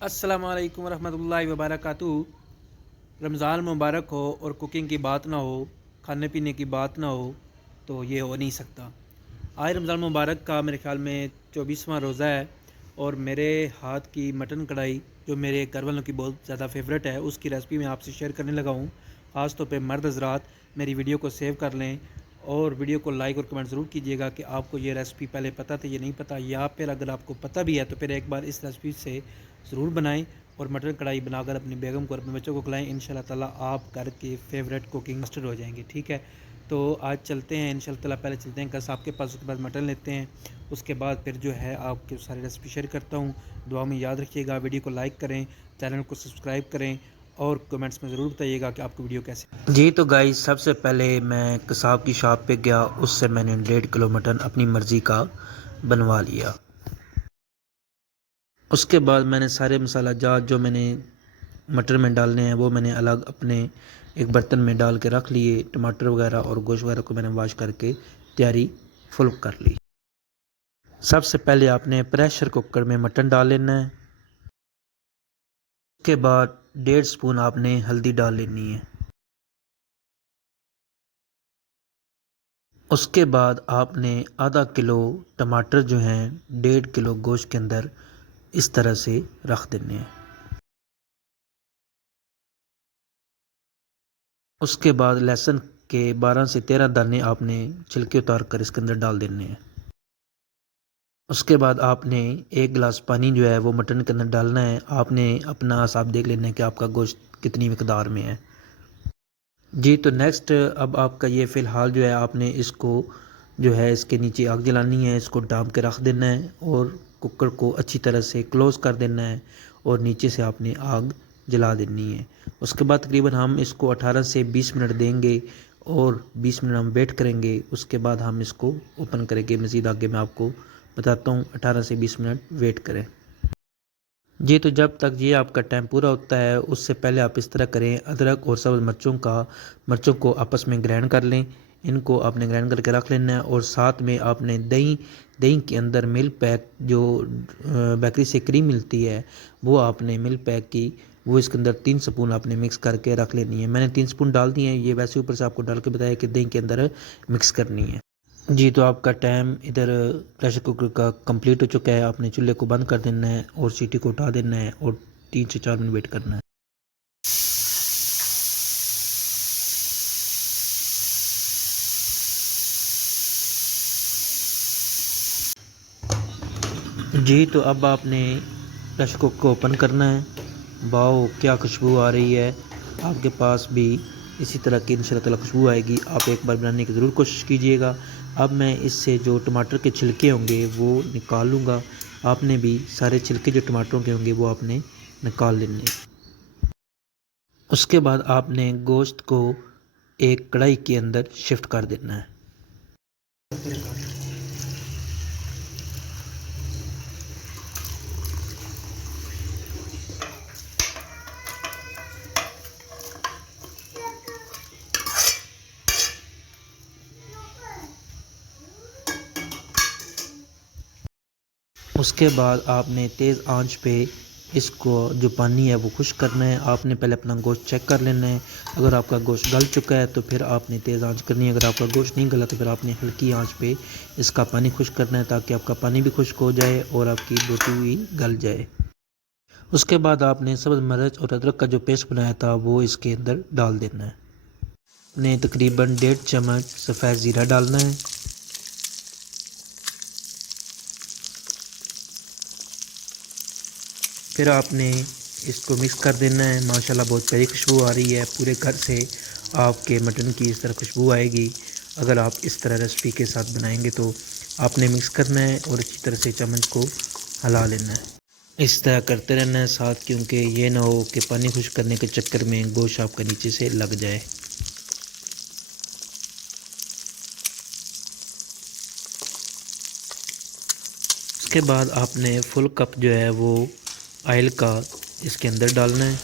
अस्सलाम वालेकुम रहमतुल्लाहि व बरकातुहू। रमज़ान मुबारक हो और कुकिंग की बात ना हो, खाने पीने की बात ना हो तो ये हो नहीं सकता। आज रमज़ान मुबारक का मेरे ख़्याल में 24वां रोज़ा है और मेरे हाथ की मटन कढ़ाई जो मेरे घर वालों की बहुत ज़्यादा फेवरेट है, उसकी रेसिपी मैं आपसे शेयर करने लगा हूँ। ख़ास तौर पे मर्द हज़रात मेरी वीडियो को सेव कर लें और वीडियो को लाइक और कमेंट ज़रूर कीजिएगा कि आपको ये रेसिपी पहले पता था, ये नहीं पता, या फिर अगर आपको पता भी है तो फिर एक बार इस रेसिपी से ज़रूर बनाएं और मटन कढ़ाई बनाकर अपनी बेगम को और अपने बच्चों को खिलाएं। इंशाल्लाह ताला आप घर के फेवरेट कुकिंग मास्टर हो जाएंगे। ठीक है, तो आज चलते हैं इंशाल्लाह ताला। पहले चलते हैं कस आपके पास, उसके बाद मटन लेते हैं, उसके बाद फिर जो है आपके सारी रेसिपी शेयर करता हूँ। दुआ में याद रखिएगा, वीडियो को लाइक करें, चैनल को सब्सक्राइब करें और कमेंट्स में ज़रूर बताइएगा कि आपको वीडियो कैसे। जी तो गाइस, सबसे पहले मैं कसाब की शॉप पे गया, उससे मैंने 1.5 किलो मटन अपनी मर्ज़ी का बनवा लिया। उसके बाद मैंने सारे मसाला जात जो मैंने मटर में डालने हैं वो मैंने अलग अपने एक बर्तन में डाल के रख लिए। टमाटर वगैरह और गोश्त वगैरह को मैंने वॉश करके तैयारी फुल कर ली। सबसे पहले आपने प्रेशर कुकर में मटन डाल लेना है। उसके बाद 1.5 स्पून आपने हल्दी डाल लेनी है। उसके बाद आपने आधा किलो टमाटर जो हैं 1.5 किलो गोश्त के अंदर इस तरह से रख देने हैं। उसके बाद लहसुन के 12 से 13 दाने आपने छिलके उतार कर इसके अंदर डाल देने हैं। उसके बाद आपने 1 गिलास पानी जो है वो मटन के अंदर डालना है। आपने अपना हिसाब देख लेना है कि आपका गोश्त कितनी मिकदार में है। जी तो नेक्स्ट अब आपका ये फ़िलहाल जो है आपने इसको जो है इसके नीचे आग जलानी है, इसको ढाँप के रख देना है और कुकर को अच्छी तरह से क्लोज़ कर देना है और नीचे से आपने आग जला देनी है। उसके बाद तकरीबन हम इसको 18 से 20 मिनट देंगे और 20 मिनट हम वेट करेंगे। उसके बाद हम इसको ओपन करेंगे। मज़ीद आगे मैं आपको बताता हूँ, 18 से 20 मिनट वेट करें। जी तो जब तक ये आपका टाइम पूरा होता है उससे पहले आप इस तरह करें, अदरक और सब्ज़ मर्चों को आपस में ग्राइंड कर लें। इनको आपने ग्राइंड करके रख लेना है और साथ में आपने दही दही के अंदर मिल्क पैक जो बेकरी से क्रीम मिलती है वो आपने मिल्क पैक की वो इसके अंदर 3 स्पून आपने मिक्स करके रख लेनी है। मैंने 3 स्पून डाल दिए हैं, ये वैसे ऊपर से आपको डाल के बताया कि दही के अंदर मिक्स करनी है। जी तो आपका टाइम इधर प्रेशर कुकर का कंप्लीट हो चुका है। आपने चूल्हे को बंद कर देना है और सीटी को उठा देना है और 3 से 4 मिनट वेट करना है। जी तो अब आपने प्रेशर कुकर को ओपन करना है। वाओ क्या खुशबू आ रही है, आपके पास भी इसी तरह की इंशाल्लाह ताला खुशबू आएगी। आप एक बार बनाने की ज़रूर कोशिश कीजिएगा। अब मैं इससे जो टमाटर के छिलके होंगे वो निकाल लूँगा। आपने भी सारे छिलके जो टमाटरों के होंगे वो आपने निकाल लेने हैं। उसके बाद आपने गोश्त को एक कढ़ाई के अंदर शिफ्ट कर देना है। उसके बाद आपने तेज़ आंच पे इसको जो पानी है वो खुश्क करना है। आपने पहले अपना गोश्त चेक कर लेना है। अगर आपका गोश्त गल चुका है तो फिर आपने तेज़ आंच करनी है। अगर आपका गोश्त नहीं गला तो फिर आपने हल्की आंच पे इसका पानी खुश्क करना है ताकि आपका पानी भी खुश्क हो जाए और आपकी रोटी भी गल जाए। उसके बाद आपने सब्ज़ मिर्च और अदरक का जो पेस्ट बनाया था वो इसके अंदर डाल देना है। ने तकरीबन 1.5 चम्मच सफ़ेद ज़ीरा डालना है। फिर आपने इसको मिक्स कर देना है। माशाल्लाह बहुत प्यारी खुशबू आ रही है, पूरे घर से आपके मटन की इस तरह खुशबू आएगी। अगर आप इस तरह रेसिपी के साथ बनाएंगे तो आपने मिक्स करना है और अच्छी तरह से चम्मच को हिला लेना है। इस तरह करते रहना है साथ, क्योंकि ये ना हो कि पानी खुश्क करने के चक्कर में गोश्त आपका नीचे से लग जाए। उसके बाद आपने फुल कप जो है वो ऑयल का इसके अंदर डालना है।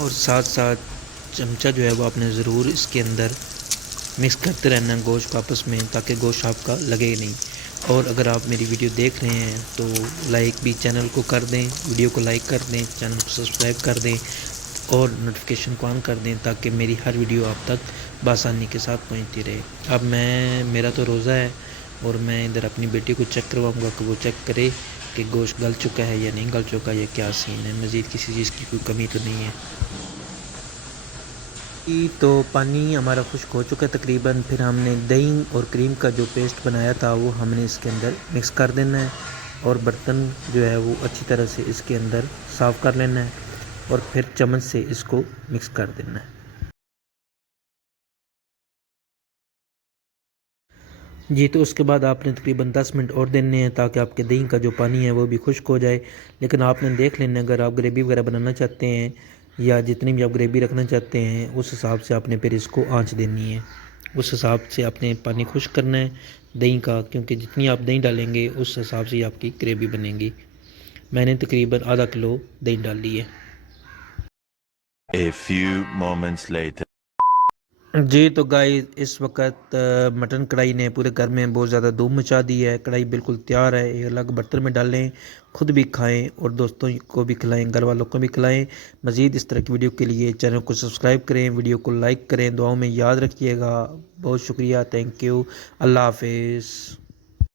और साथ साथ चमचा जो है वो आपने ज़रूर इसके अंदर मिक्स करते रहना है गोश्त को आपस में, ताकि गोश्त आपका लगे नहीं। और अगर आप मेरी वीडियो देख रहे हैं तो लाइक भी चैनल को कर दें, वीडियो को लाइक कर दें, चैनल को सब्सक्राइब कर दें और नोटिफिकेशन को ऑन कर दें, ताकि मेरी हर वीडियो आप तक बआसानी के साथ पहुंचती रहे। अब मेरा तो रोज़ा है और मैं इधर अपनी बेटी को चेक करवाऊंगा कि वो चेक करे कि गोश्त गल चुका है या नहीं गल चुका, या क्या सीन है, मज़ीद किसी चीज़ की कोई कमी तो नहीं है। तो पानी हमारा खुश्क हो चुका है तकरीबन। फिर हमने दही और क्रीम का जो पेस्ट बनाया था वो हमने इसके अंदर मिक्स कर देना है और बर्तन जो है वो अच्छी तरह से इसके अंदर साफ़ कर लेना है और फिर चम्मच से इसको मिक्स कर देना है। जी, तो उसके बाद आपने तकरीबन 10 मिनट और देने हैं ताकि आपके दही का जो पानी है वो भी खुश्क हो जाए। लेकिन आपने देख लेना, अगर आप ग्रेवी वगैरह बनाना चाहते हैं या जितनी भी आप ग्रेवी रखना चाहते हैं उस हिसाब से आपने फिर इसको आंच देनी है। उस हिसाब से आपने पानी खुश्क करना है दही का, क्योंकि जितनी आप दही डालेंगे उस हिसाब से ही आपकी ग्रेवी बनेगी। मैंने तकरीबन आधा किलो दही डाल ली है। A few moments later. जी, तो गाइस इस वक्त मटन कढ़ाई ने पूरे घर में बहुत ज़्यादा धूम मचा दी है। कढ़ाई बिल्कुल तैयार है, एक अलग बर्तन में डालें, खुद भी खाएं और दोस्तों को भी खिलाएं, घर वालों को भी खिलाएं। मज़ीद इस तरह की वीडियो के लिए चैनल को सब्सक्राइब करें, वीडियो को लाइक करें, दुआओं में याद रखिएगा। बहुत शुक्रिया, थैंक यू, अल्लाह हाफिज़।